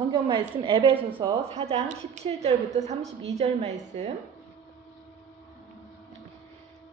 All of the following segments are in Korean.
성경 말씀 에베소서 4장 17절부터 32절 말씀.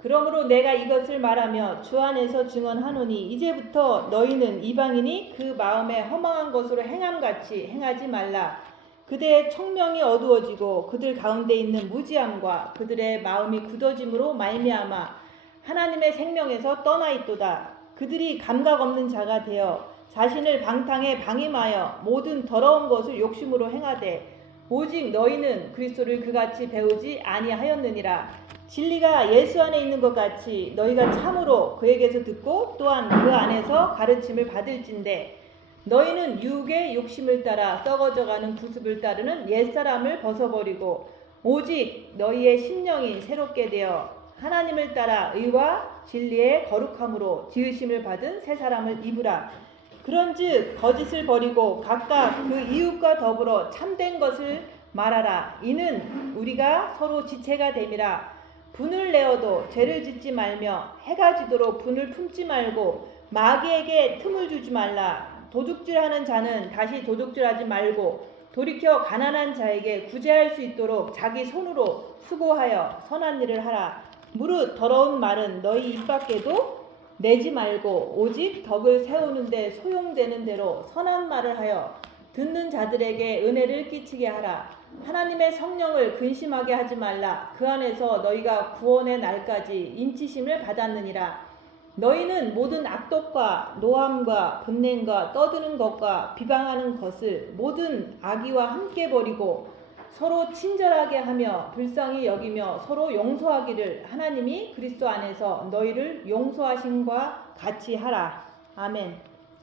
그러므로 내가 이것을 말하며 주 안에서 증언하노니 이제부터 너희는 이방인이 그 마음에 허망한 것으로 행함같이 행하지 말라. 그들의 청명이 어두워지고 그들 가운데 있는 무지함과 그들의 마음이 굳어짐으로 말미암아 하나님의 생명에서 떠나 있도다. 그들이 감각 없는 자가 되어 자신을 방탕에 방임하여 모든 더러운 것을 욕심으로 행하되 오직 너희는 그리스도를 그같이 배우지 아니하였느니라. 진리가 예수 안에 있는 것 같이 너희가 참으로 그에게서 듣고 또한 그 안에서 가르침을 받을진대 너희는 유혹의 욕심을 따라 썩어져가는 구습을 따르는 옛사람을 벗어버리고 오직 너희의 심령이 새롭게 되어 하나님을 따라 의와 진리의 거룩함으로 지으심을 받은 새 사람을 입으라. 그런즉 거짓을 버리고 각각 그 이웃과 더불어 참된 것을 말하라. 이는 우리가 서로 지체가 됨이라. 분을 내어도 죄를 짓지 말며 해가 지도록 분을 품지 말고 마귀에게 틈을 주지 말라. 도둑질하는 자는 다시 도둑질하지 말고 돌이켜 가난한 자에게 구제할 수 있도록 자기 손으로 수고하여 선한 일을 하라. 무릇 더러운 말은 너희 입 밖에도 내지 말고 오직 덕을 세우는 데 소용되는 대로 선한 말을 하여 듣는 자들에게 은혜를 끼치게 하라. 하나님의 성령을 근심하게 하지 말라. 그 안에서 너희가 구원의 날까지 인치심을 받았느니라. 너희는 모든 악독과 노함과 분냄과 떠드는 것과 비방하는 것을 모든 악의와 함께 버리고 서로 친절하게 하며 불쌍히 여기며 서로 용서하기를 하나님이 그리스도 안에서 너희를 용서하심과 같이 하라. 아멘.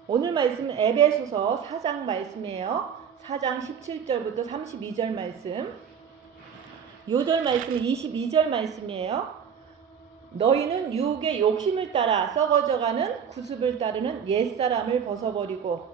오늘 말씀 에베소서 4장 말씀이에요. 4장 17절부터 32절 말씀. 요절 말씀 22절 말씀이에요. 너희는 유혹의 욕심을 따라 썩어져가는 구습을 따르는 옛사람을 벗어버리고,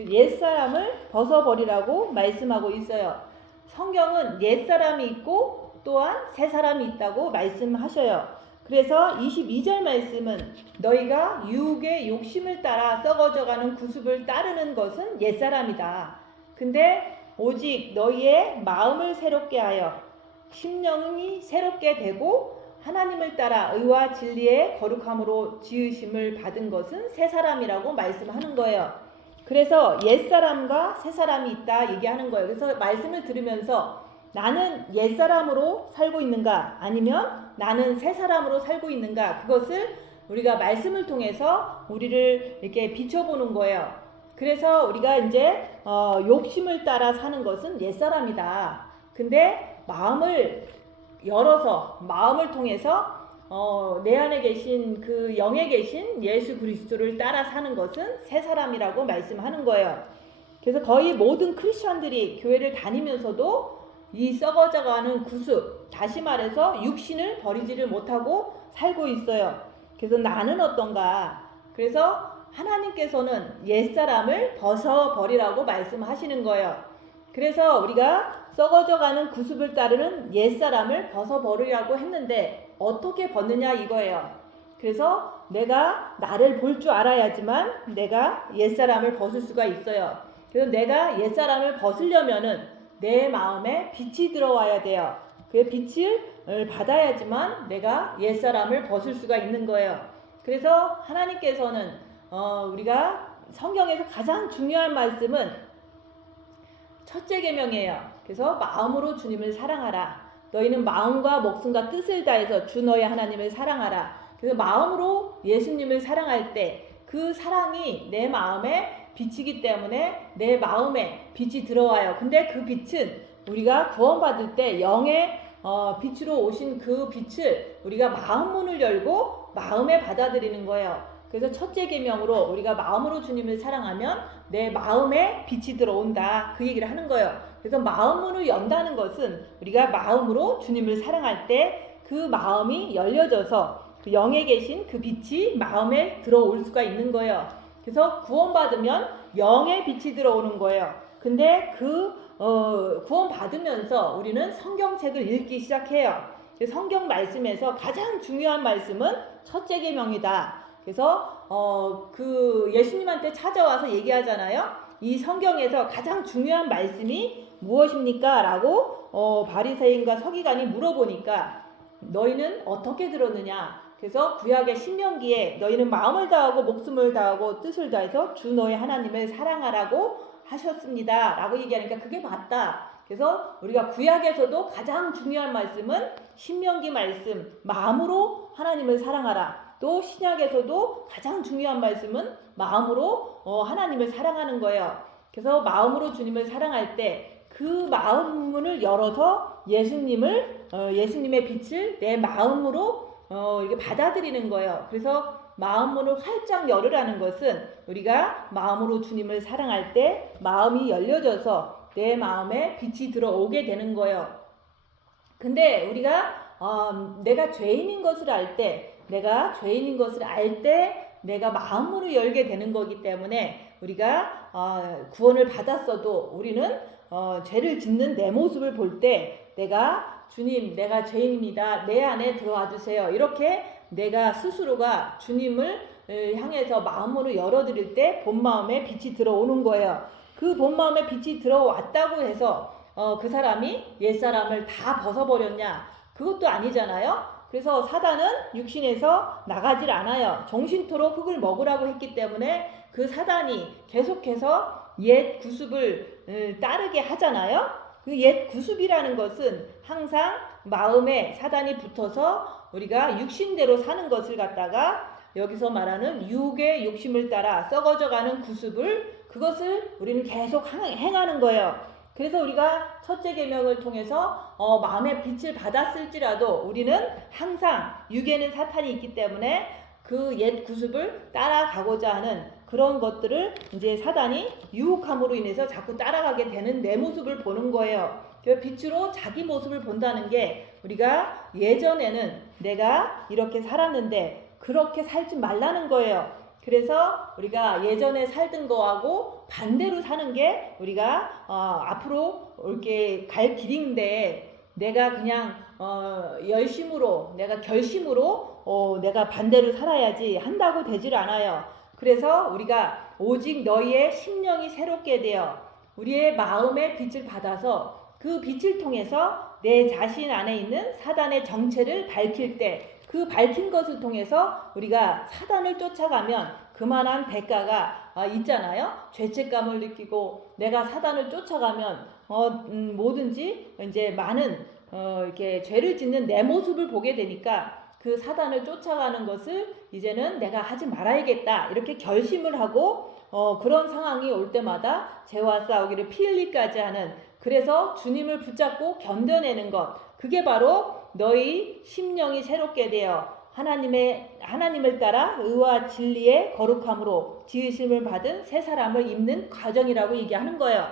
옛사람을 벗어버리라고 말씀하고 있어요. 성경은 옛사람이 있고 또한 새사람이 있다고 말씀하셔요. 그래서 22절 말씀은 너희가 유혹의 욕심을 따라 썩어져가는 구습을 따르는 것은 옛사람이다. 근데 오직 너희의 마음을 새롭게 하여 심령이 새롭게 되고 하나님을 따라 의와 진리의 거룩함으로 지으심을 받은 것은 새사람이라고 말씀하는 거예요. 그래서 옛사람과 새사람이 있다 얘기하는 거예요. 그래서 말씀을 들으면서 나는 옛사람으로 살고 있는가 아니면 나는 새사람으로 살고 있는가, 그것을 우리가 말씀을 통해서 우리를 이렇게 비춰보는 거예요. 그래서 우리가 이제 욕심을 따라 사는 것은 옛사람이다. 근데 마음을 열어서 마음을 통해서 내 안에 계신 그 영에 계신 예수 그리스도를 따라 사는 것은 새 사람이라고 말씀하는 거예요. 그래서 거의 모든 크리스천들이 교회를 다니면서도 이 썩어져가는 구습, 다시 말해서 육신을 버리지를 못하고 살고 있어요. 그래서 나는 어떤가? 그래서 하나님께서는 옛사람을 벗어버리라고 말씀하시는 거예요. 그래서 우리가 썩어져가는 구습을 따르는 옛사람을 벗어버리라고 했는데 어떻게 벗느냐 이거예요. 그래서 내가 나를 볼 줄 알아야지만 내가 옛사람을 벗을 수가 있어요. 그래서 내가 옛사람을 벗으려면은 내 마음에 빛이 들어와야 돼요. 그 빛을 받아야지만 내가 옛사람을 벗을 수가 있는 거예요. 그래서 하나님께서는 우리가 성경에서 가장 중요한 말씀은 첫째 계명이에요. 그래서 마음으로 주님을 사랑하라. 너희는 마음과 목숨과 뜻을 다해서 주 너희 하나님을 사랑하라. 그래서 마음으로 예수님을 사랑할 때 그 사랑이 내 마음에 비치기 때문에 내 마음에 빛이 들어와요. 근데 그 빛은 우리가 구원받을 때 영의 빛으로 오신 그 빛을 우리가 마음 문을 열고 마음에 받아들이는 거예요. 그래서 첫째 계명으로 우리가 마음으로 주님을 사랑하면 내 마음에 빛이 들어온다, 그 얘기를 하는 거예요. 그래서 마음 문을 연다는 것은 우리가 마음으로 주님을 사랑할 때 그 마음이 열려져서 그 영에 계신 그 빛이 마음에 들어올 수가 있는 거예요. 그래서 구원받으면 영의 빛이 들어오는 거예요. 근데 그 구원받으면서 우리는 성경책을 읽기 시작해요. 성경 말씀에서 가장 중요한 말씀은 첫째 계명이다. 그래서 그 예수님한테 찾아와서 얘기하잖아요. 이 성경에서 가장 중요한 말씀이 무엇입니까? 라고 바리새인과 서기관이 물어보니까 너희는 어떻게 들었느냐? 그래서 구약의 신명기에 너희는 마음을 다하고 목숨을 다하고 뜻을 다해서 주 너희 하나님을 사랑하라고 하셨습니다. 라고 얘기하니까 그게 맞다. 그래서 우리가 구약에서도 가장 중요한 말씀은 신명기 말씀, 마음으로 하나님을 사랑하라. 또 신약에서도 가장 중요한 말씀은 마음으로 하나님을 사랑하는 거예요. 그래서 마음으로 주님을 사랑할 때 그 마음문을 열어서 예수님의 빛을 내 마음으로 이렇게 받아들이는 거예요. 그래서 마음문을 활짝 열으라는 것은 우리가 마음으로 주님을 사랑할 때 마음이 열려져서 내 마음에 빛이 들어오게 되는 거예요. 근데 우리가 내가 죄인인 것을 알 때, 내가 마음으로 열게 되는 거기 때문에 우리가 구원을 받았어도 우리는 죄를 짓는 내 모습을 볼 때 주님, 내가 죄인입니다. 내 안에 들어와 주세요. 이렇게 내가 스스로가 주님을 향해서 마음으로 열어드릴 때 본마음에 빛이 들어오는 거예요. 그 본마음에 빛이 들어왔다고 해서 그 사람이 옛사람을 다 벗어버렸냐? 그것도 아니잖아요. 그래서 사단은 육신에서 나가질 않아요. 정신토록 흙을 먹으라고 했기 때문에 그 사단이 계속해서 옛 구습을 따르게 하잖아요. 그 옛 구습이라는 것은 항상 마음에 사단이 붙어서 우리가 육신대로 사는 것을 갖다가 여기서 말하는 육의 욕심을 따라 썩어져가는 구습을 그것을 우리는 계속 행하는 거예요. 그래서 우리가 첫째 계명을 통해서 마음의 빛을 받았을지라도 우리는 항상 육에는 사탄이 있기 때문에 그 옛 구습을 따라가고자 하는 그런 것들을 이제 사단이 유혹함으로 인해서 자꾸 따라가게 되는 내 모습을 보는 거예요. 빛으로 자기 모습을 본다는 게 우리가 예전에는 내가 이렇게 살았는데 그렇게 살지 말라는 거예요. 그래서 우리가 예전에 살던 거하고 반대로 사는 게 우리가 앞으로 이렇게 갈 길인데 내가 그냥 열심으로 내가 결심으로 내가 반대로 살아야지 한다고 되질 않아요. 그래서 우리가 오직 너희의 심령이 새롭게 되어 우리의 마음의 빛을 받아서 그 빛을 통해서 내 자신 안에 있는 사단의 정체를 밝힐 때 그 밝힌 것을 통해서 우리가 사단을 쫓아가면 그만한 대가가 있잖아요. 죄책감을 느끼고 내가 사단을 쫓아가면 뭐든지 이제 많은 이렇게 죄를 짓는 내 모습을 보게 되니까 그 사단을 쫓아가는 것을 이제는 내가 하지 말아야겠다 이렇게 결심을 하고 그런 상황이 올 때마다 죄와 싸우기를 피 흘리까지 하는 그래서 주님을 붙잡고 견뎌내는 것 그게 바로 너희 심령이 새롭게 되어 하나님을 따라 의와 진리의 거룩함으로 지으심을 받은 새 사람을 입는 과정이라고 얘기하는 거예요.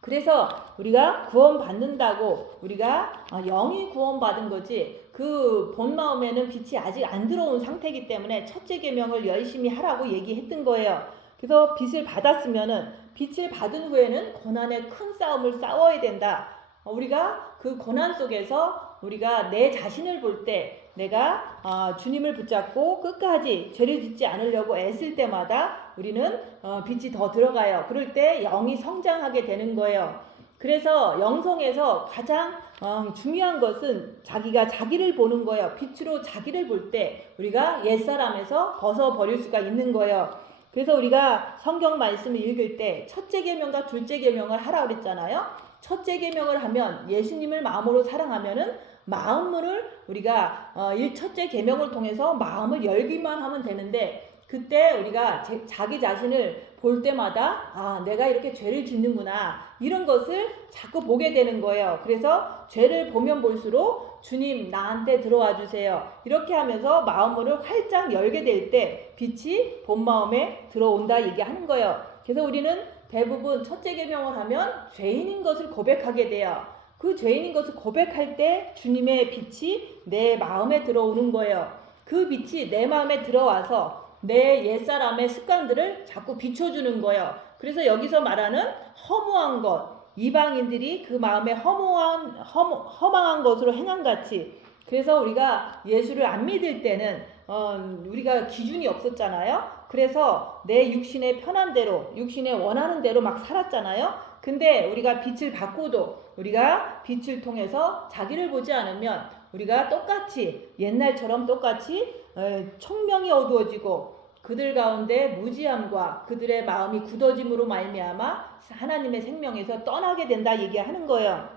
그래서 우리가 구원받는다고 우리가 영이 구원받은 거지 그 본 마음에는 빛이 아직 안 들어온 상태이기 때문에 첫째 계명을 열심히 하라고 얘기했던 거예요. 그래서 빛을 받았으면은 빛을 받은 후에는 고난의 큰 싸움을 싸워야 된다. 우리가 그 고난 속에서 우리가 내 자신을 볼 때 내가 주님을 붙잡고 끝까지 죄를 짓지 않으려고 애쓸 때마다 우리는 빛이 더 들어가요. 그럴 때 영이 성장하게 되는 거예요. 그래서 영성에서 가장 중요한 것은 자기가 자기를 보는 거예요. 빛으로 자기를 볼 때 우리가 옛사람에서 벗어버릴 수가 있는 거예요. 그래서 우리가 성경 말씀을 읽을 때 첫째 계명과 둘째 계명을 하라고 그랬잖아요. 첫째 계명을 하면 예수님을 마음으로 사랑하면은 마음문을 우리가 첫째 계명을 통해서 마음을 열기만 하면 되는데 그때 우리가 자기 자신을 볼 때마다 내가 이렇게 죄를 짓는구나 이런 것을 자꾸 보게 되는 거예요. 그래서 죄를 보면 볼수록 주님 나한테 들어와 주세요. 이렇게 하면서 마음문을 활짝 열게 될 때 빛이 본 마음에 들어온다 얘기하는 거예요. 그래서 우리는 대부분 첫째 계명을 하면 죄인인 것을 고백하게 돼요. 그 죄인인 것을 고백할 때 주님의 빛이 내 마음에 들어오는 거예요. 그 빛이 내 마음에 들어와서 내 옛사람의 습관들을 자꾸 비춰주는 거예요. 그래서 여기서 말하는 허무한 것, 이방인들이 그 마음에 허망한 것으로 행한 같이 그래서 우리가 예수를 안 믿을 때는 우리가 기준이 없었잖아요. 그래서 내 육신의 편한 대로, 육신의 원하는 대로 막 살았잖아요. 근데 우리가 빛을 받고도 우리가 빛을 통해서 자기를 보지 않으면 우리가 똑같이 옛날처럼 똑같이 총명이 어두워지고 그들 가운데 무지함과 그들의 마음이 굳어짐으로 말미암아 하나님의 생명에서 떠나게 된다 얘기하는 거예요.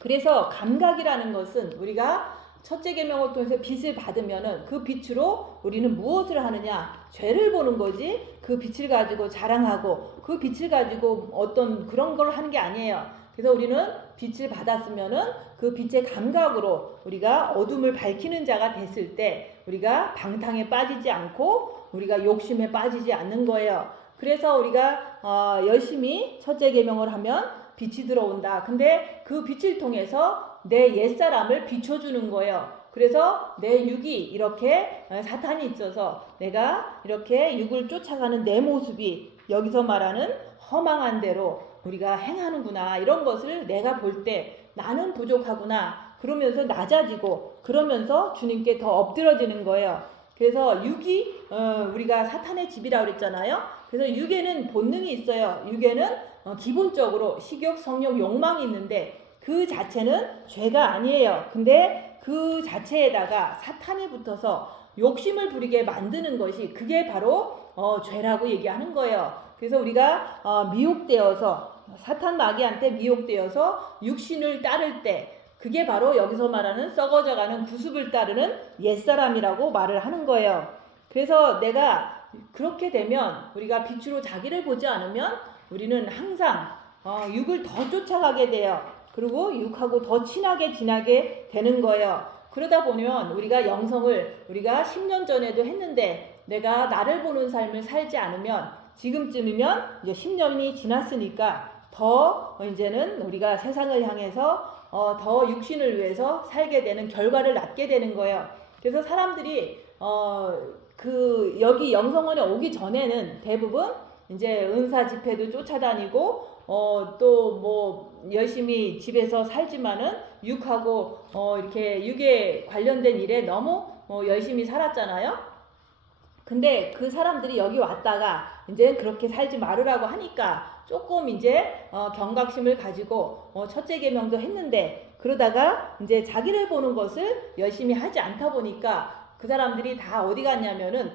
그래서 감각이라는 것은 우리가 첫째 계명을 통해서 빛을 받으면은 그 빛으로 우리는 무엇을 하느냐? 죄를 보는 거지. 그 빛을 가지고 자랑하고 그 빛을 가지고 어떤 그런 걸 하는 게 아니에요. 그래서 우리는 빛을 받았으면은 그 빛의 감각으로 우리가 어둠을 밝히는 자가 됐을 때 우리가 방탕에 빠지지 않고 우리가 욕심에 빠지지 않는 거예요. 그래서 우리가 열심히 첫째 계명을 하면 빛이 들어온다. 근데 그 빛을 통해서 내 옛사람을 비춰주는 거예요. 그래서 내 육이 이렇게 사탄이 있어서 내가 이렇게 육을 쫓아가는 내 모습이 여기서 말하는 허망한 대로 우리가 행하는구나. 이런 것을 내가 볼 때 나는 부족하구나. 그러면서 낮아지고 그러면서 주님께 더 엎드러지는 거예요. 그래서 육이 우리가 사탄의 집이라고 그랬잖아요. 그래서 육에는 본능이 있어요. 육에는 기본적으로 식욕, 성욕, 욕망이 있는데 그 자체는 죄가 아니에요. 근데 그 자체에다가 사탄이 붙어서 욕심을 부리게 만드는 것이 그게 바로 죄라고 얘기하는 거예요. 그래서 우리가 미혹되어서 사탄 마귀한테 미혹되어서 육신을 따를 때 그게 바로 여기서 말하는 썩어져가는 구습을 따르는 옛사람이라고 말을 하는 거예요. 그래서 내가 그렇게 되면 우리가 빛으로 자기를 보지 않으면 우리는 항상 육을 더 쫓아가게 돼요. 그리고 육하고 더 친하게 지나게 되는 거예요. 그러다 보면 우리가 영성을 우리가 10년 전에도 했는데 내가 나를 보는 삶을 살지 않으면 지금쯤이면 이제 10년이 지났으니까 더 이제는 우리가 세상을 향해서 더 육신을 위해서 살게 되는 결과를 낳게 되는 거예요. 그래서 사람들이 그 여기 영성원에 오기 전에는 대부분 이제 은사 집회도 쫓아다니고 또 뭐 열심히 집에서 살지만은 육하고 이렇게 육에 관련된 일에 너무 열심히 살았잖아요. 근데 그 사람들이 여기 왔다가 이제 그렇게 살지 말으라고 하니까 조금 이제 경각심을 가지고 첫째 계명도 했는데 그러다가 이제 자기를 보는 것을 열심히 하지 않다 보니까 그 사람들이 다 어디 갔냐면은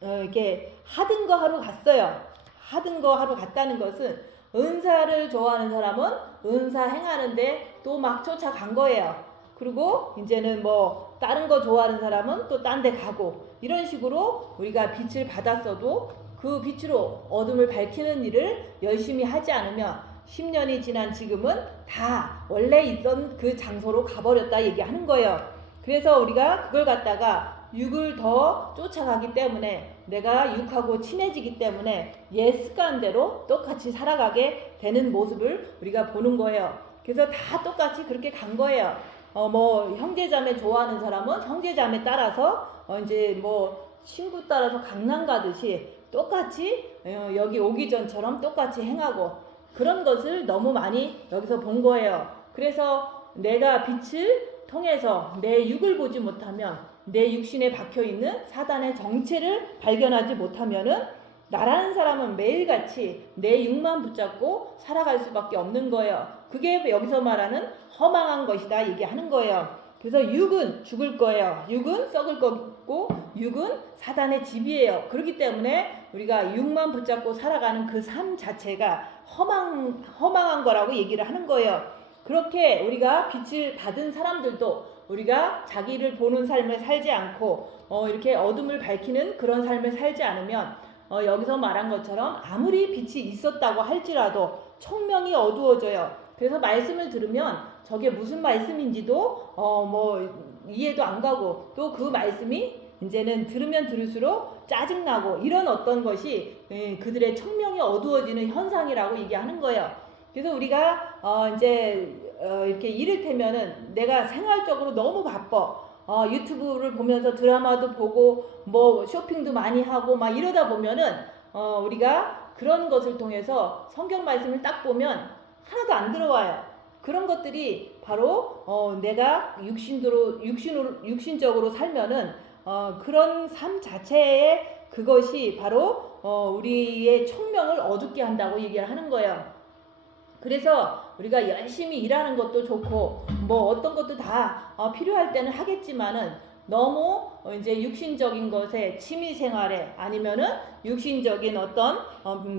이렇게 하던 거 하러 갔어요. 하던 거 하러 갔다는 것은 은사를 좋아하는 사람은 은사 행하는데 또 막 쫓아간 거예요. 그리고 이제는 뭐 다른 거 좋아하는 사람은 또 딴 데 가고 이런 식으로 우리가 빛을 받았어도 그 빛으로 어둠을 밝히는 일을 열심히 하지 않으면 10년이 지난 지금은 다 원래 있던 그 장소로 가버렸다 얘기하는 거예요. 그래서 우리가 그걸 갖다가 육을 더 쫓아가기 때문에 내가 육하고 친해지기 때문에 옛 습관대로 똑같이 살아가게 되는 모습을 우리가 보는 거예요. 그래서 다 똑같이 그렇게 간 거예요. 뭐 형제자매 좋아하는 사람은 형제자매 따라서 이제 뭐 친구 따라서 강남 가듯이 똑같이 여기 오기 전처럼 똑같이 행하고 그런 것을 너무 많이 여기서 본 거예요. 그래서 내가 빛을 통해서 내 육을 보지 못하면 내 육신에 박혀있는 사단의 정체를 발견하지 못하면은 나라는 사람은 매일같이 내 육만 붙잡고 살아갈 수밖에 없는 거예요. 그게 여기서 말하는 허망한 것이다 얘기하는 거예요. 그래서 육은 죽을 거예요. 육은 썩을 거고 육은 사단의 집이에요. 그렇기 때문에 우리가 육만 붙잡고 살아가는 그 삶 자체가 허망한 거라고 얘기를 하는 거예요. 그렇게 우리가 빛을 받은 사람들도 우리가 자기를 보는 삶을 살지 않고 이렇게 어둠을 밝히는 그런 삶을 살지 않으면 여기서 말한 것처럼 아무리 빛이 있었다고 할지라도 총명이 어두워져요. 그래서 말씀을 들으면 저게 무슨 말씀인지도 뭐 이해도 안 가고 또 그 말씀이 이제는 들으면 들을수록 짜증나고 이런 어떤 것이 그들의 총명이 어두워지는 현상이라고 얘기하는 거예요. 그래서 우리가 이제 이렇게 이를테면은 내가 생활적으로 너무 바빠. 유튜브를 보면서 드라마도 보고 뭐 쇼핑도 많이 하고 막 이러다 보면은 우리가 그런 것을 통해서 성경 말씀을 딱 보면 하나도 안 들어와요. 그런 것들이 바로 내가 육신적으로 살면은 그런 삶 자체에 그것이 바로 우리의 청명을 어둡게 한다고 얘기를 하는 거예요. 그래서 우리가 열심히 일하는 것도 좋고 뭐 어떤 것도 다 필요할 때는 하겠지만은 너무 이제 육신적인 것에 취미 생활에 아니면은 육신적인 어떤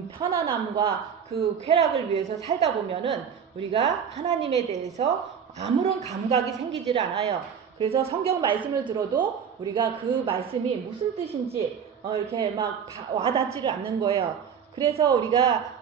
편안함과 그 쾌락을 위해서 살다 보면은 우리가 하나님에 대해서 아무런 감각이 생기질 않아요. 그래서 성경 말씀을 들어도 우리가 그 말씀이 무슨 뜻인지 이렇게 막 와닿지를 않는 거예요. 그래서 우리가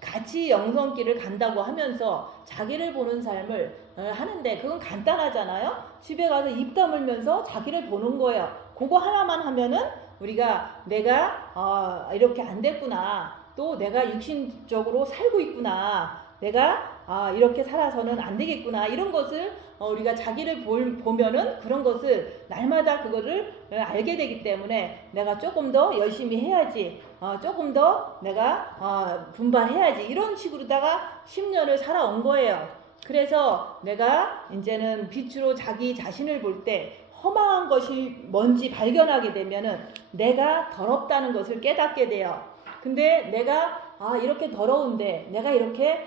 같이 영성길을 간다고 하면서 자기를 보는 삶을 하는데 그건 간단하잖아요. 집에 가서 입 다물면서 자기를 보는 거예요. 그거 하나만 하면은 우리가 내가 이렇게 안 됐구나. 또 내가 육신적으로 살고 있구나. 내가 이렇게 살아서는 안 되겠구나. 이런 것을 우리가 자기를 보면은 그런 것을 날마다 그거를 알게 되기 때문에 내가 조금 더 열심히 해야지. 조금 더 내가 분발해야지. 이런 식으로다가 10년을 살아온 거예요. 그래서 내가 이제는 빛으로 자기 자신을 볼 때 허망한 것이 뭔지 발견하게 되면은 내가 더럽다는 것을 깨닫게 돼요. 근데 내가 이렇게 더러운데 내가 이렇게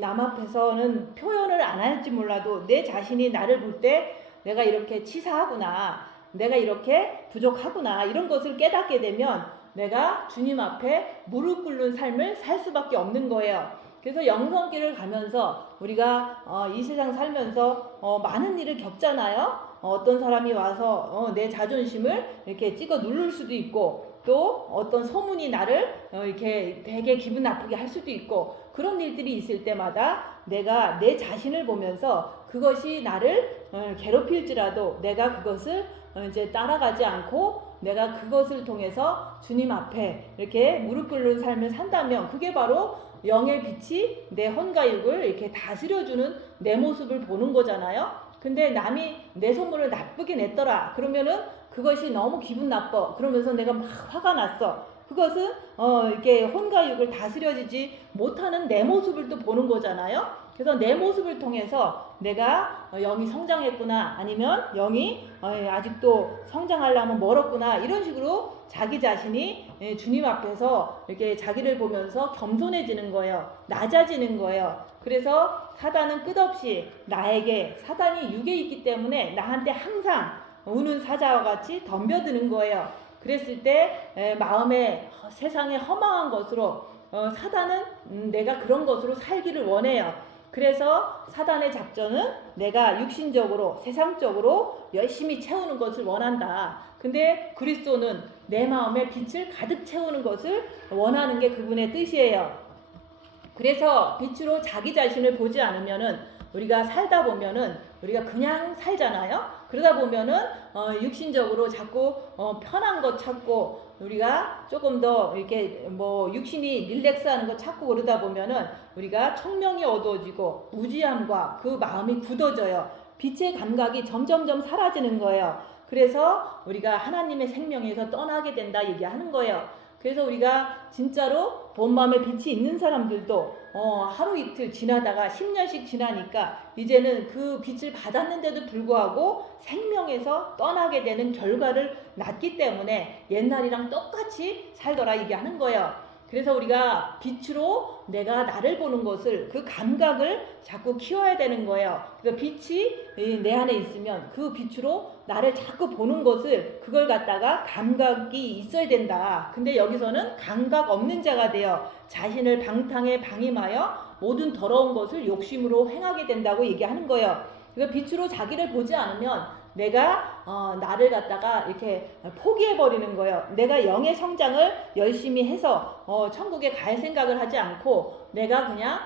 남 앞에서는 표현을 안 할지 몰라도 내 자신이 나를 볼 때 내가 이렇게 치사하구나, 내가 이렇게 부족하구나, 이런 것을 깨닫게 되면 내가 주님 앞에 무릎 꿇는 삶을 살 수밖에 없는 거예요. 그래서 영성길을 가면서 우리가 이 세상 살면서 많은 일을 겪잖아요. 어떤 사람이 와서 내 자존심을 이렇게 찍어 누를 수도 있고, 또 어떤 소문이 나를 이렇게 되게 기분 나쁘게 할 수도 있고, 그런 일들이 있을 때마다 내가 내 자신을 보면서 그것이 나를 괴롭힐지라도 내가 그것을 이제 따라가지 않고 내가 그것을 통해서 주님 앞에 이렇게 무릎 꿇는 삶을 산다면 그게 바로 영의 빛이 내 혼과육을 이렇게 다스려주는 내 모습을 보는 거잖아요. 근데 남이 내 소문을 나쁘게 냈더라 그러면은 그것이 너무 기분 나빠. 그러면서 내가 막 화가 났어. 그것은 이렇게 혼과 육을 다스려지지 못하는 내 모습을 또 보는 거잖아요. 그래서 내 모습을 통해서 내가 영이 성장했구나, 아니면 영이 아직도 성장하려면 멀었구나, 이런 식으로 자기 자신이 주님 앞에서 이렇게 자기를 보면서 겸손해지는 거예요. 낮아지는 거예요. 그래서 사단은 끝없이 나에게, 사단이 육에 있기 때문에 나한테 항상 우는 사자와 같이 덤벼드는 거예요. 그랬을 때 마음에 세상에 허망한 것으로 사단은 내가 그런 것으로 살기를 원해요. 그래서 사단의 작전은 내가 육신적으로 세상적으로 열심히 채우는 것을 원한다. 근데 그리스도는 내 마음에 빛을 가득 채우는 것을 원하는 게 그분의 뜻이에요. 그래서 빛으로 자기 자신을 보지 않으면은 우리가 살다 보면은 우리가 그냥 살잖아요. 그러다 보면은 육신적으로 자꾸 편한 것 찾고 우리가 조금 더 이렇게 뭐 육신이 릴렉스하는 것 찾고 그러다 보면은 우리가 청명이 어두워지고 무지함과 그 마음이 굳어져요. 빛의 감각이 점점점 사라지는 거예요. 그래서 우리가 하나님의 생명에서 떠나게 된다 얘기하는 거예요. 그래서 우리가 진짜로 본 마음에 빛이 있는 사람들도 하루 이틀 지나다가 10년씩 지나니까 이제는 그 빛을 받았는데도 불구하고 생명에서 떠나게 되는 결과를 낳기 때문에 옛날이랑 똑같이 살더라 얘기하는 거예요. 그래서 우리가 빛으로 내가 나를 보는 것을, 그 감각을 자꾸 키워야 되는 거예요. 그래서 빛이 내 안에 있으면 그 빛으로 나를 자꾸 보는 것을, 그걸 갖다가 감각이 있어야 된다. 근데 여기서는 감각 없는 자가 되어 자신을 방탕에 방임하여 모든 더러운 것을 욕심으로 행하게 된다고 얘기하는 거예요. 그래서 빛으로 자기를 보지 않으면 내가 나를 갖다가 이렇게 포기해버리는 거예요. 내가 영의 성장을 열심히 해서 천국에 갈 생각을 하지 않고 내가 그냥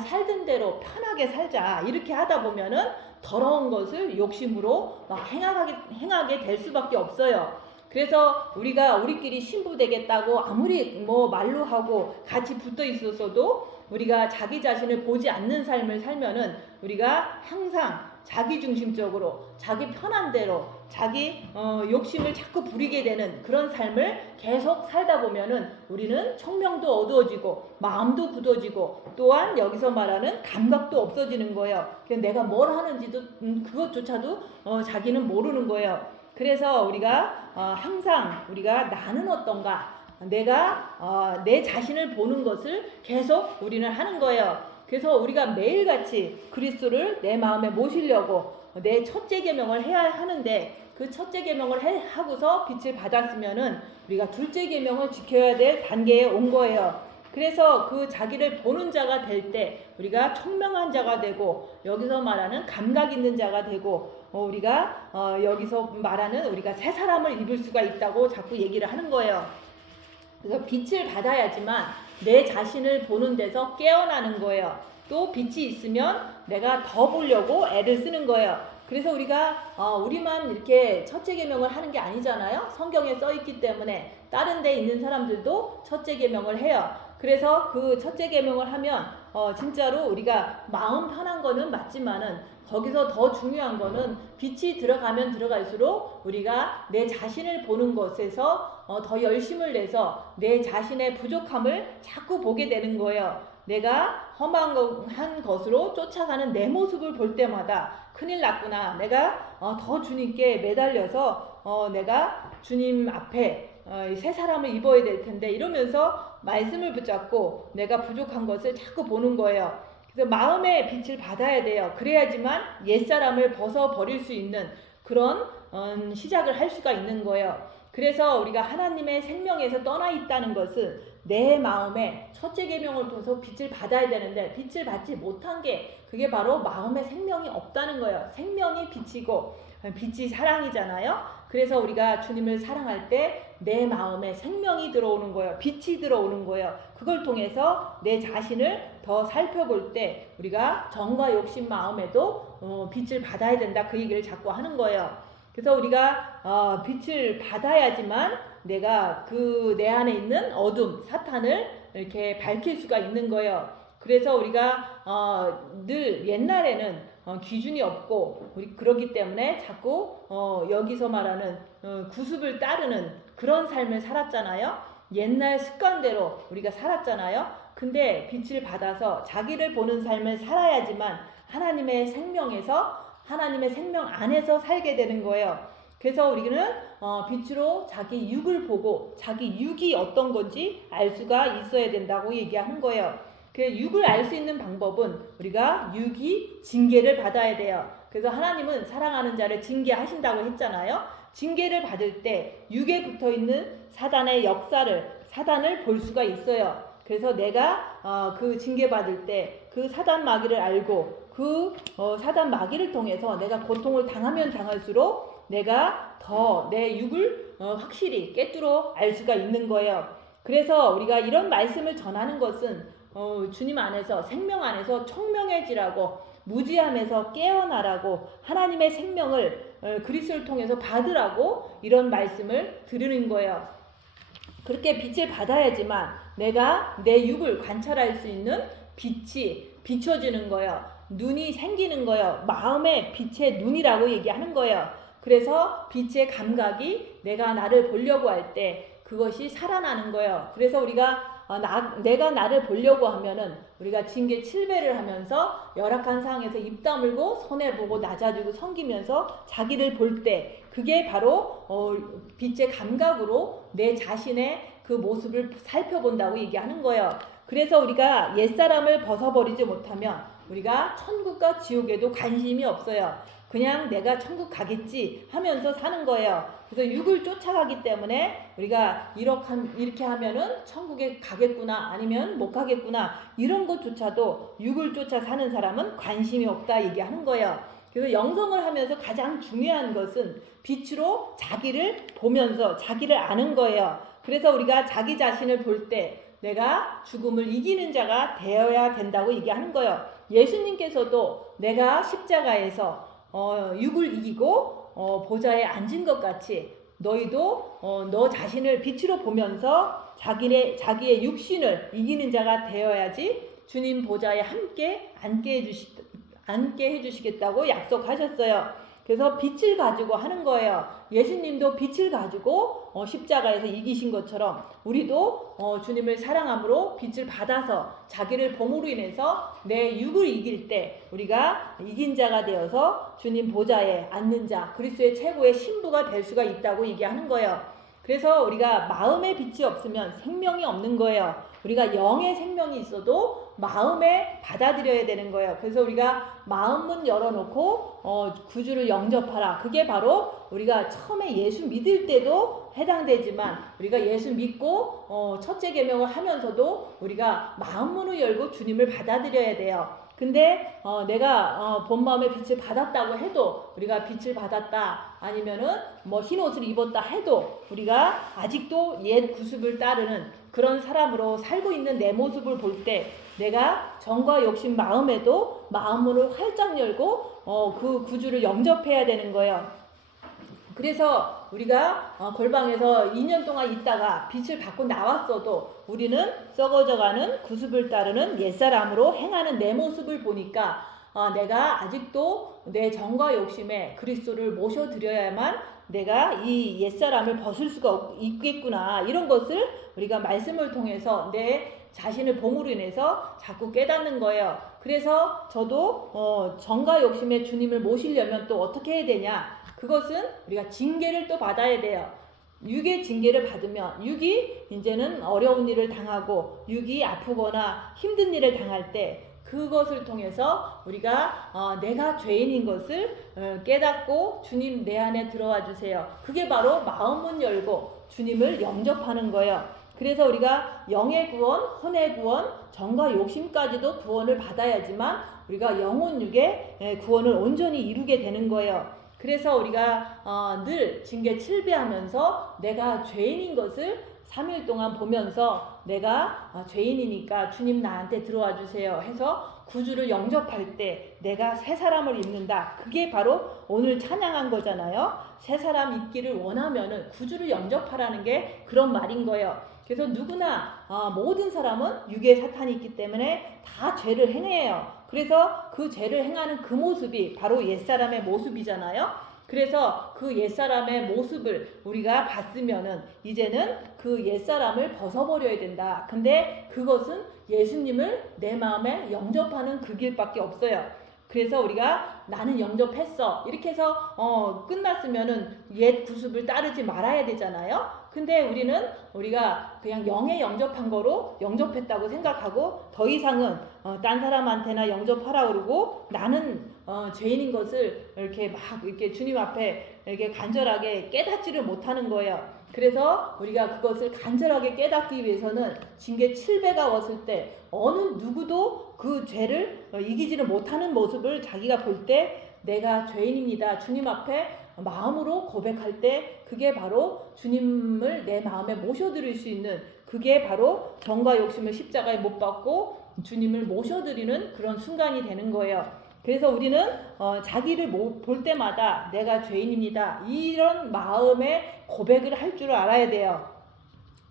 살던 대로 편하게 살자 이렇게 하다 보면은 더러운 것을 욕심으로 막 행하게 될 수밖에 없어요. 그래서 우리가 우리끼리 신부 되겠다고 아무리 뭐 말로 하고 같이 붙어 있었어도 우리가 자기 자신을 보지 않는 삶을 살면은 우리가 항상 자기 중심적으로 자기 편한 대로 자기 욕심을 자꾸 부리게 되는 그런 삶을 계속 살다 보면은 우리는 청명도 어두워지고 마음도 굳어지고 또한 여기서 말하는 감각도 없어지는 거예요. 내가 뭘 하는지도 그것조차도 자기는 모르는 거예요. 그래서 우리가 항상 우리가 나는 어떤가, 내가 내 자신을 보는 것을 계속 우리는 하는 거예요. 그래서 우리가 매일같이 그리스도를 내 마음에 모시려고 내 첫째 계명을 해야 하는데, 그 첫째 계명을 하고서 빛을 받았으면은 우리가 둘째 계명을 지켜야 될 단계에 온 거예요. 그래서 그 자기를 보는 자가 될 때 우리가 청명한 자가 되고, 여기서 말하는 감각 있는 자가 되고, 우리가 여기서 말하는 우리가 새 사람을 입을 수가 있다고 자꾸 얘기를 하는 거예요. 그래서 빛을 받아야지만 내 자신을 보는 데서 깨어나는 거예요. 또 빛이 있으면 내가 더 보려고 애를 쓰는 거예요. 그래서 우리가 우리만 이렇게 첫째 계명을 하는 게 아니잖아요. 성경에 써 있기 때문에 다른 데 있는 사람들도 첫째 계명을 해요. 그래서 그 첫째 계명을 하면 진짜로 우리가 마음 편한 거는 맞지만은, 거기서 더 중요한 거는 빛이 들어가면 들어갈수록 우리가 내 자신을 보는 것에서 더 열심을 내서 내 자신의 부족함을 자꾸 보게 되는 거예요. 내가 험한 것으로 쫓아가는 내 모습을 볼 때마다 큰일 났구나. 내가 더 주님께 매달려서 내가 주님 앞에 새 사람을 입어야 될 텐데, 이러면서 말씀을 붙잡고 내가 부족한 것을 자꾸 보는 거예요. 그래서 마음의 빛을 받아야 돼요. 그래야지만 옛사람을 벗어버릴 수 있는 그런 시작을 할 수가 있는 거예요. 그래서 우리가 하나님의 생명에서 떠나 있다는 것은 내 마음에 첫째 계명을 통해서 빛을 받아야 되는데, 빛을 받지 못한 게 그게 바로 마음에 생명이 없다는 거예요. 생명이 빛이고 빛이 사랑이잖아요. 그래서 우리가 주님을 사랑할 때 내 마음에 생명이 들어오는 거예요. 빛이 들어오는 거예요. 그걸 통해서 내 자신을 더 살펴볼 때 우리가 정과 욕심 마음에도 빛을 받아야 된다, 그 얘기를 자꾸 하는 거예요. 그래서 우리가 빛을 받아야지만 내가 그 내 안에 있는 어둠, 사탄을 이렇게 밝힐 수가 있는 거예요. 그래서 우리가 늘 옛날에는 기준이 없고 우리 그러기 때문에 자꾸 여기서 말하는 구습을 따르는 그런 삶을 살았잖아요. 옛날 습관대로 우리가 살았잖아요. 근데 빛을 받아서 자기를 보는 삶을 살아야지만 하나님의 생명에서, 하나님의 생명 안에서 살게 되는 거예요. 그래서 우리는 빛으로 자기 육을 보고 자기 육이 어떤 건지 알 수가 있어야 된다고 얘기하는 거예요. 그 육을 알 수 있는 방법은 우리가 육이 징계를 받아야 돼요. 그래서 하나님은 사랑하는 자를 징계하신다고 했잖아요. 징계를 받을 때 육에 붙어있는 사단의 역사를, 사단을 볼 수가 있어요. 그래서 내가 그 징계받을 때 그 사단 마귀를 알고 그 사단 마귀를 통해서 내가 고통을 당하면 당할수록 내가 더 내 육을 확실히 꿰뚫어 알 수가 있는 거예요. 그래서 우리가 이런 말씀을 전하는 것은 주님 안에서, 생명 안에서 청명해지라고, 무지함에서 깨어나라고, 하나님의 생명을 그리스도를 통해서 받으라고 이런 말씀을 드리는 거예요. 그렇게 빛을 받아야지만 내가 내 육을 관찰할 수 있는 빛이 비춰지는 거예요. 눈이 생기는 거예요. 마음의 빛의 눈이라고 얘기하는 거예요. 그래서 빛의 감각이 내가 나를 보려고 할 때 그것이 살아나는 거예요. 그래서 우리가 내가 나를 보려고 하면은 우리가 징계 7배를 하면서 열악한 상황에서 입 다물고 손해보고 낮아지고 섬기면서 자기를 볼 때 그게 바로 빛의 감각으로 내 자신의 그 모습을 살펴본다고 얘기하는 거예요. 그래서 우리가 옛사람을 벗어버리지 못하면 우리가 천국과 지옥에도 관심이 없어요. 그냥 내가 천국 가겠지 하면서 사는 거예요. 그래서 육을 쫓아가기 때문에 우리가 이렇게 하면은 천국에 가겠구나, 아니면 못 가겠구나, 이런 것조차도 육을 쫓아 사는 사람은 관심이 없다 얘기하는 거예요. 그래서 영성을 하면서 가장 중요한 것은 빛으로 자기를 보면서 자기를 아는 거예요. 그래서 우리가 자기 자신을 볼 때 내가 죽음을 이기는 자가 되어야 된다고 얘기하는 거예요. 예수님께서도 내가 십자가에서 육을 이기고 보좌에 앉은 것 같이 너희도 너 자신을 빛으로 보면서 자기의 육신을 이기는 자가 되어야지 주님 보좌에 함께 앉게 해주시겠다고 약속하셨어요. 그래서 빛을 가지고 하는 거예요. 예수님도 빛을 가지고 십자가에서 이기신 것처럼 우리도 주님을 사랑함으로 빛을 받아서 자기를 범으로 인해서 내 육을 이길 때 우리가 이긴 자가 되어서 주님 보좌에 앉는 자, 그리스도의 최고의 신부가 될 수가 있다고 얘기하는 거예요. 그래서 우리가 마음의 빛이 없으면 생명이 없는 거예요. 우리가 영의 생명이 있어도 마음에 받아들여야 되는 거예요. 그래서 우리가 마음문 열어놓고 구주를 영접하라. 그게 바로 우리가 처음에 예수 믿을 때도 해당되지만 우리가 예수 믿고 첫째 계명을 하면서도 우리가 마음문을 열고 주님을 받아들여야 돼요. 근데 내가 본 마음의 빛을 받았다고 해도 우리가 빛을 받았다 아니면은 뭐 흰 옷을 입었다 해도 우리가 아직도 옛 구습을 따르는 그런 사람으로 살고 있는 내 모습을 볼 때 내가 정과 욕심 마음에도 마음문을 활짝 열고 그 구주를 영접해야 되는 거예요. 그래서 우리가 골방에서 2년 동안 있다가 빛을 받고 나왔어도 우리는 썩어져가는 구습을 따르는 옛사람으로 행하는 내 모습을 보니까 내가 아직도 내 정과 욕심에 그리스도를 모셔드려야만 내가 이 옛사람을 벗을 수가 있겠구나, 이런 것을 우리가 말씀을 통해서 내 자신을 봄으로 인해서 자꾸 깨닫는 거예요. 그래서 저도 정과 욕심에 주님을 모시려면 또 어떻게 해야 되냐, 그것은 우리가 징계를 또 받아야 돼요. 육의 징계를 받으면 육이 이제는 어려운 일을 당하고 육이 아프거나 힘든 일을 당할 때 그것을 통해서 우리가 내가 죄인인 것을 깨닫고 주님 내 안에 들어와 주세요. 그게 바로 마음문 열고 주님을 영접하는 거예요. 그래서 우리가 영의 구원, 혼의 구원, 정과 욕심까지도 구원을 받아야지만 우리가 영혼 육의 구원을 온전히 이루게 되는 거예요. 그래서 우리가 늘 징계 칠배하면서 내가 죄인인 것을 3일 동안 보면서 내가 죄인이니까 주님 나한테 들어와 주세요 해서 구주를 영접할 때 내가 새 사람을 입는다. 그게 바로 오늘 찬양한 거잖아요. 새 사람 입기를 원하면은 구주를 영접하라는 게 그런 말인 거예요. 그래서 누구나 모든 사람은 육에 사탄이 있기 때문에 다 죄를 행해요. 그래서 그 죄를 행하는 그 모습이 바로 옛사람의 모습이잖아요. 그래서 그 옛사람의 모습을 우리가 봤으면은 이제는 그 옛사람을 벗어버려야 된다. 근데 그것은 예수님을 내 마음에 영접하는 그 길밖에 없어요. 그래서 우리가 나는 영접했어 이렇게 해서 끝났으면은 옛 구습을 따르지 말아야 되잖아요. 근데 우리가 그냥 영에 영접한 거로 영접했다고 생각하고 더 이상은 딴 사람한테나 영접하라 그러고 나는 죄인인 것을 이렇게 주님 앞에 이렇게 간절하게 깨닫지를 못하는 거예요. 그래서 우리가 그것을 간절하게 깨닫기 위해서는 징계 7배가 왔을 때 어느 누구도 그 죄를 이기지를 못하는 모습을 자기가 볼 때 내가 죄인입니다. 주님 앞에 마음으로 고백할 때 그게 바로 주님을 내 마음에 모셔드릴 수 있는, 그게 바로 정과 욕심을 십자가에 못 박고 주님을 모셔드리는 그런 순간이 되는 거예요. 그래서 우리는 자기를 볼 때마다 내가 죄인입니다, 이런 마음의 고백을 할 줄 알아야 돼요.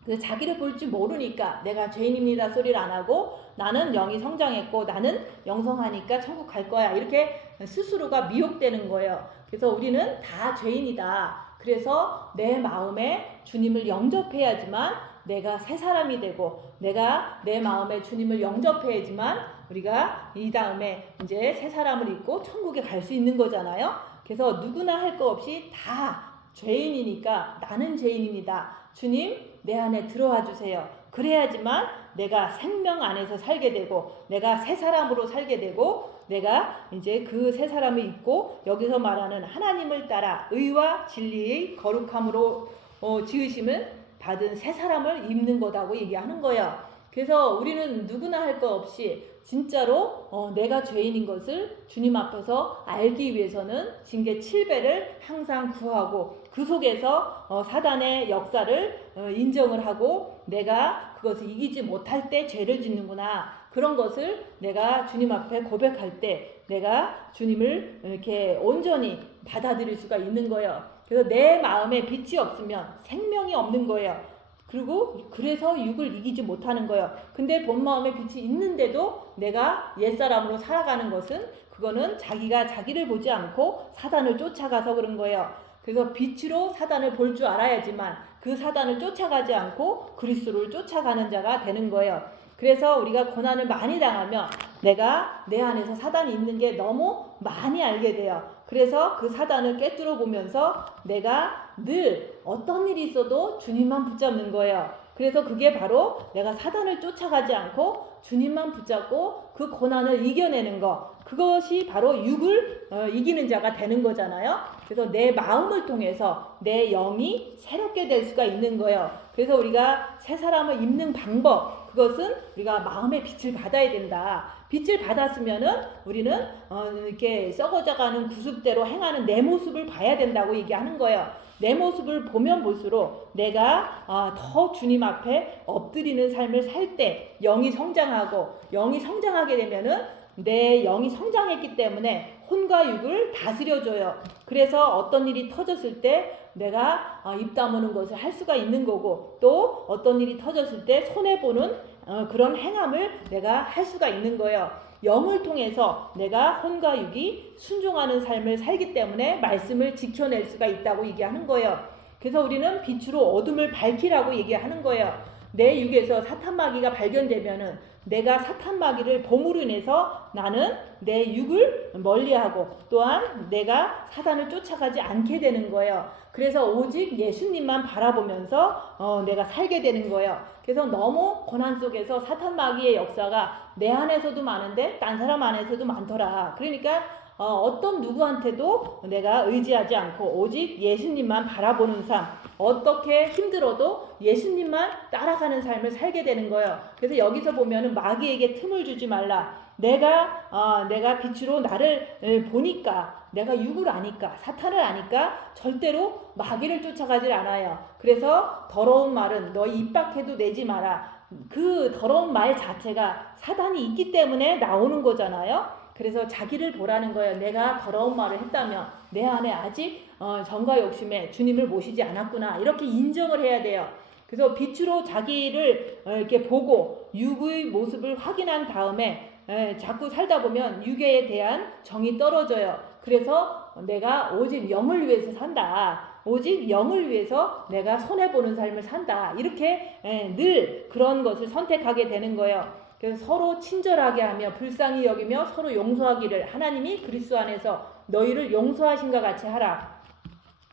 그래서 자기를 볼 줄 모르니까 내가 죄인입니다 소리를 안 하고 나는 영이 성장했고 나는 영성하니까 천국 갈 거야 이렇게 스스로가 미혹되는 거예요. 그래서 우리는 다 죄인이다. 그래서 내 마음에 주님을 영접해야지만 내가 새 사람이 되고 내가 내 마음에 주님을 영접해야지만 우리가 이 다음에 이제 새 사람을 입고 천국에 갈 수 있는 거잖아요. 그래서 누구나 할 거 없이 다 죄인이니까 나는 죄인입니다. 주님 내 안에 들어와 주세요. 그래야지만 내가 생명 안에서 살게 되고 내가 새 사람으로 살게 되고 내가 이제 그 새 사람을 입고 여기서 말하는 하나님을 따라 의와 진리의 거룩함으로 지으심을 받은 새 사람을 입는 거다고 얘기하는 거예요. 그래서 우리는 누구나 할 거 없이 진짜로 내가 죄인인 것을 주님 앞에서 알기 위해서는 징계 7배를 항상 구하고 그 속에서 사단의 역사를 인정을 하고 내가 그것을 이기지 못할 때 죄를 짓는구나, 그런 것을 내가 주님 앞에 고백할 때 내가 주님을 이렇게 온전히 받아들일 수가 있는 거예요. 그래서 내 마음에 빛이 없으면 생명이 없는 거예요. 그래서 육을 이기지 못하는 거예요. 근데 본 마음에 빛이 있는데도 내가 옛사람으로 살아가는 것은 그거는 자기가 자기를 보지 않고 사단을 쫓아가서 그런 거예요. 그래서 빛으로 사단을 볼 줄 알아야지만 그 사단을 쫓아가지 않고 그리스도를 쫓아가는 자가 되는 거예요. 그래서 우리가 고난을 많이 당하면 내가 내 안에서 사단이 있는 게 너무 많이 알게 돼요. 그래서 그 사단을 꿰뚫어 보면서 내가 늘 어떤 일이 있어도 주님만 붙잡는 거예요. 그래서 그게 바로 내가 사단을 쫓아가지 않고 주님만 붙잡고 그 고난을 이겨내는 거, 그것이 바로 육을 이기는 자가 되는 거잖아요. 그래서 내 마음을 통해서 내 영이 새롭게 될 수가 있는 거예요. 그래서 우리가 새 사람을 입는 방법, 그것은 우리가 마음의 빛을 받아야 된다. 빛을 받았으면은 우리는 이렇게 썩어져가는 구습대로 행하는 내 모습을 봐야 된다고 얘기하는 거예요. 내 모습을 보면 볼수록 내가 더 주님 앞에 엎드리는 삶을 살 때 영이 성장하고, 영이 성장하게 되면은 내 영이 성장했기 때문에 혼과 육을 다스려줘요. 그래서 어떤 일이 터졌을 때 내가 입 다무는 것을 할 수가 있는 거고, 또 어떤 일이 터졌을 때 손해보는 그런 행함을 내가 할 수가 있는 거예요. 영을 통해서 내가 혼과 육이 순종하는 삶을 살기 때문에 말씀을 지켜낼 수가 있다고 얘기하는 거예요. 그래서 우리는 빛으로 어둠을 밝히라고 얘기하는 거예요. 내 육에서 사탄마귀가 발견되면은 내가 사탄마귀를 봄으로 인해서 나는 내 육을 멀리하고 또한 내가 사단을 쫓아가지 않게 되는 거예요. 그래서 오직 예수님만 바라보면서 내가 살게 되는 거예요. 그래서 너무 고난 속에서 사탄마귀의 역사가 내 안에서도 많은데 딴 사람 안에서도 많더라. 그러니까 어떤 누구한테도 내가 의지하지 않고 오직 예수님만 바라보는 삶, 어떻게 힘들어도 예수님만 따라가는 삶을 살게 되는 거예요. 그래서 여기서 보면은 마귀에게 틈을 주지 말라. 내가 빛으로 나를 보니까, 내가 육을 아니까, 사탄을 아니까 절대로 마귀를 쫓아가질 않아요. 그래서 더러운 말은 너희 입 밖에도 내지 마라. 그 더러운 말 자체가 사단이 있기 때문에 나오는 거잖아요. 그래서 자기를 보라는 거예요. 내가 더러운 말을 했다면 내 안에 아직 정과 욕심에 주님을 모시지 않았구나, 이렇게 인정을 해야 돼요. 그래서 빛으로 자기를 이렇게 보고 육의 모습을 확인한 다음에 자꾸 살다 보면 육에 대한 정이 떨어져요. 그래서 내가 오직 영을 위해서 산다, 오직 영을 위해서 내가 손해보는 삶을 산다, 이렇게 늘 그런 것을 선택하게 되는 거예요. 그래서 서로 친절하게 하며 불쌍히 여기며 서로 용서하기를, 하나님이 그리스도 안에서 너희를 용서하신과 같이 하라.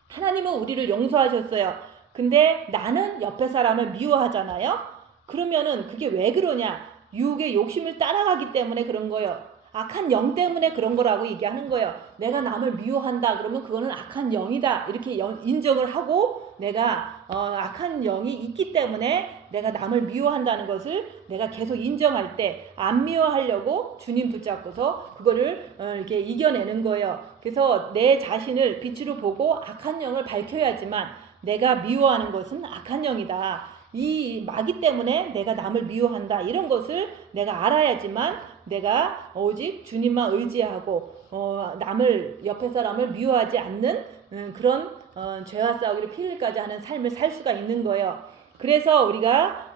하나님은 우리를 용서하셨어요. 근데 나는 옆에 사람을 미워하잖아요. 그러면은 그게 왜 그러냐? 육의 욕심을 따라가기 때문에 그런 거예요. 악한 영 때문에 그런 거라고 얘기하는 거예요. 내가 남을 미워한다 그러면 그거는 악한 영이다, 이렇게 인정을 하고, 내가 악한 영이 있기 때문에 내가 남을 미워한다는 것을 내가 계속 인정할 때 안 미워하려고 주님 붙잡고서 그거를 이렇게 이겨내는 거예요. 그래서 내 자신을 빛으로 보고 악한 영을 밝혀야지만, 내가 미워하는 것은 악한 영이다, 이 마귀 때문에 내가 남을 미워한다, 이런 것을 내가 알아야지만 내가 오직 주님만 의지하고 남을, 옆에 사람을 미워하지 않는 그런 죄와 싸우기를 피 흘리까지 하는 삶을 살 수가 있는 거예요. 그래서 우리가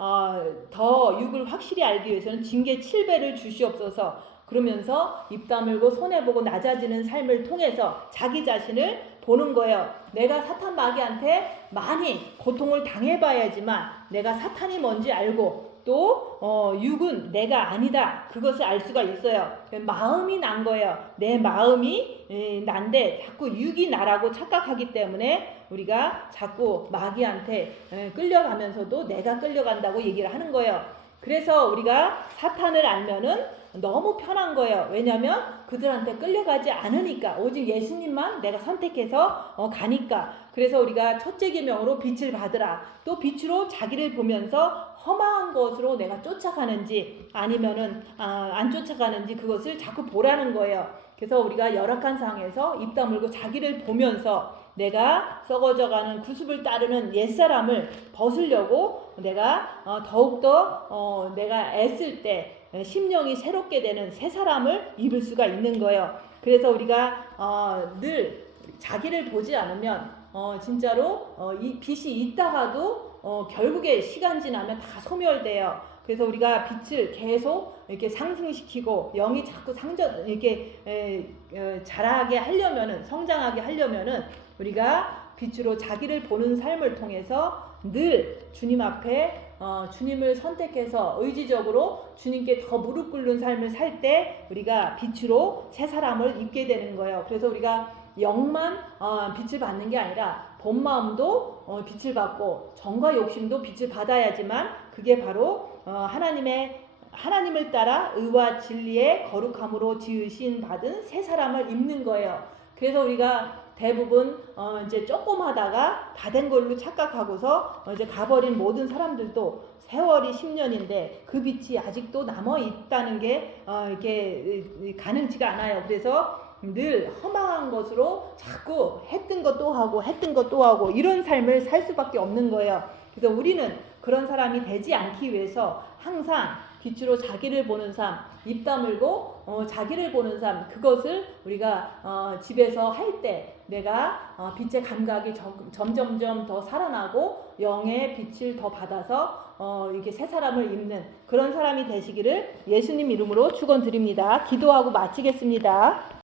더 육을 확실히 알기 위해서는 징계 7배를 주시옵소서 그러면서 입 다물고 손해보고 낮아지는 삶을 통해서 자기 자신을 보는 거예요. 내가 사탄 마귀한테 많이 고통을 당해봐야지만 내가 사탄이 뭔지 알고, 또 육은 내가 아니다, 그것을 알 수가 있어요. 마음이 난 거예요. 내 마음이 난데 자꾸 육이 나라고 착각하기 때문에 우리가 자꾸 마귀한테 끌려가면서도 내가 끌려간다고 얘기를 하는 거예요. 그래서 우리가 사탄을 알면은 너무 편한 거예요. 왜냐하면 그들한테 끌려가지 않으니까, 오직 예수님만 내가 선택해서 가니까. 그래서 우리가 첫째 계명으로 빛을 받으라, 또 빛으로 자기를 보면서 험한 것으로 내가 쫓아가는지 아니면은 안 쫓아가는지 그것을 자꾸 보라는 거예요. 그래서 우리가 열악한 상황에서 입 다물고 자기를 보면서 내가 썩어져가는 구습을 따르는 옛사람을 벗으려고 내가 더욱더 내가 애쓸 때 심령이 새롭게 되는 새 사람을 입을 수가 있는 거예요. 그래서 우리가 늘 자기를 보지 않으면 진짜로 이 빛이 있다가도 결국에 시간 지나면 다 소멸돼요. 그래서 우리가 빛을 계속 이렇게 상승시키고 영이 자꾸 이렇게 자라게 하려면은, 성장하게 하려면은 우리가 빛으로 자기를 보는 삶을 통해서 늘 주님 앞에 주님을 선택해서 의지적으로 주님께 더 무릎 꿇는 삶을 살 때 우리가 빛으로 새 사람을 입게 되는 거예요. 그래서 우리가 영만 빛을 받는 게 아니라 본 마음도 빛을 받고 정과 욕심도 빛을 받아야지만 그게 바로 하나님을 따라 의와 진리의 거룩함으로 지으신 받은 새 사람을 입는 거예요. 그래서 우리가 대부분 이제 조금 하다가 다 된 걸로 착각하고서 이제 가버린 모든 사람들도 세월이 10년인데 그 빛이 아직도 남아 있다는 게 이렇게 가능치가 않아요. 그래서 늘 허망한 것으로 자꾸 했던 것도 하고 이런 삶을 살 수밖에 없는 거예요. 그래서 우리는 그런 사람이 되지 않기 위해서 항상 빛으로 자기를 보는 삶, 입 다물고 자기를 보는 삶, 그것을 우리가 집에서 할 때 내가 빛의 감각이 점점점 더 살아나고 영의 빛을 더 받아서 이렇게 새 사람을 입는 그런 사람이 되시기를 예수님 이름으로 축원드립니다. 기도하고 마치겠습니다.